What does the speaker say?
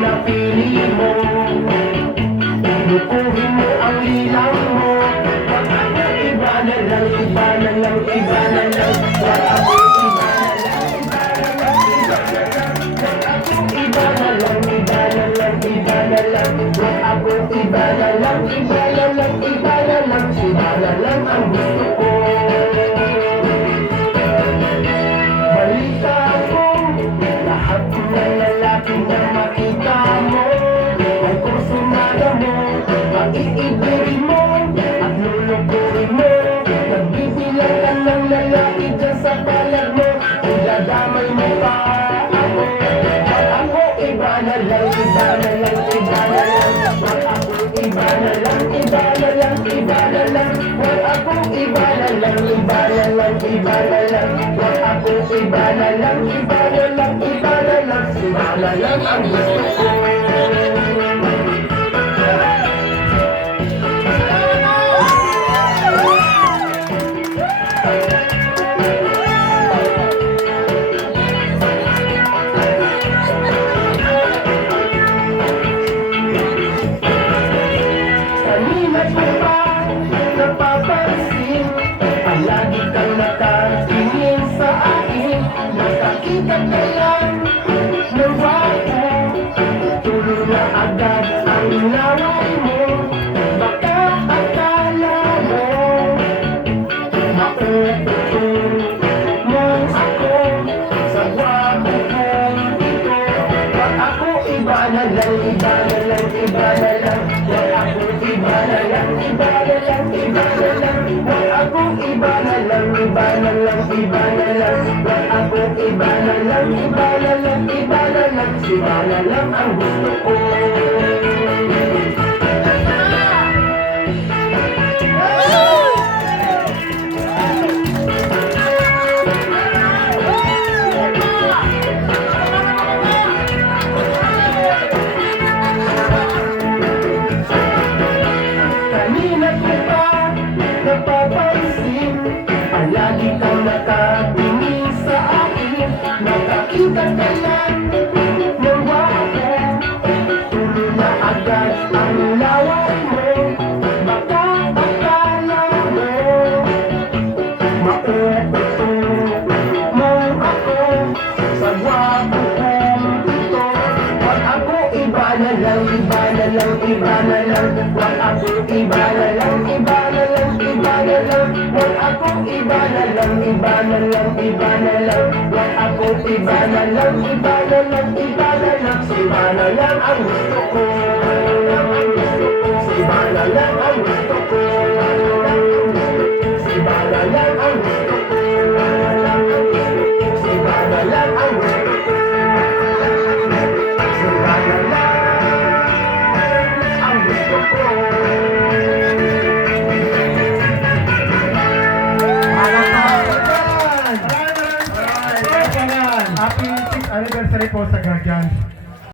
napili mo Lukuhin mo ang lilang mo iba na lang, iba na lang, iba na lang Pag ako iba na lang, na lang, na lang na lang, na lang, na lang na lang, na lang, na lang na lang ang Idadamay mo pa ako Pag ako iba na lang, iba na lang, iba na lang Pag ako iba na lang, iba na lang, iba na lang Pag ako iba na lang, iba na lang, iba na lang Pag ako iba na lang, iba na lang, iba na lang Sila na lang ang gusto ko iba na lang, iba na lang, iba na lang iba na lang, iba na lang Pag ako iba na lang, iba na lang, iba na lang Pag ako iba na lang, iba na lang, iba na lang Sila na lang ang gusto ko iba na lang Pag ako iba na lang, iba na lang, iba na lang Pag ako iba na lang, iba na lang, iba na lang Pag ako iba na lang, iba na lang, iba na lang Siba na lang ang gusto ko anniversary po sa Guardians.